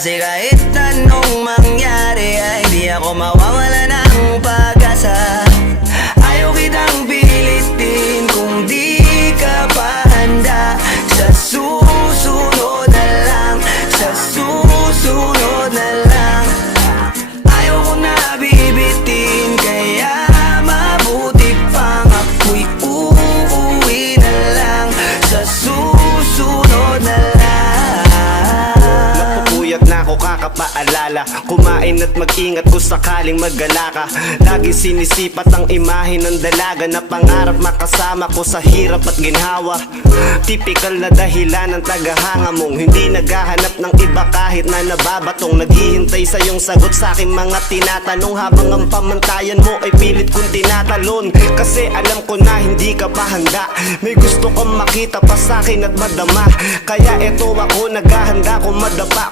Kasi kahit anong mangyari ay di ako mawawala ng pag-asa. Ayaw kitang pilitin kung di ka pa handa. Sa susunod na lang, sa susunod na lang. Ayaw ko na bibitin, kaya mabuti pang ako'y uuwi na lang. Sa susunod na lang. Napupuyat na ako kakapaalala, kumain at mag-ingat kung sakaling maggala ka. Lagi sinisipat ang imahe ng dalaga na pangarap makasama ko sa hirap at ginhawa. Typical na dahilan ng tagahanga mong hindi naghahanap ng iba kahit na nababatong. Naghihintay sa iyong sagot sa aking mga tinatanong, habang ang pamantayan mo ay pilit kong tinatalon. Kasi alam ko na hindi ka pa handa, may gusto kang makita pa sa akin at madama. Kaya eto ako naghahanda kung madapa